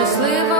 щаслива.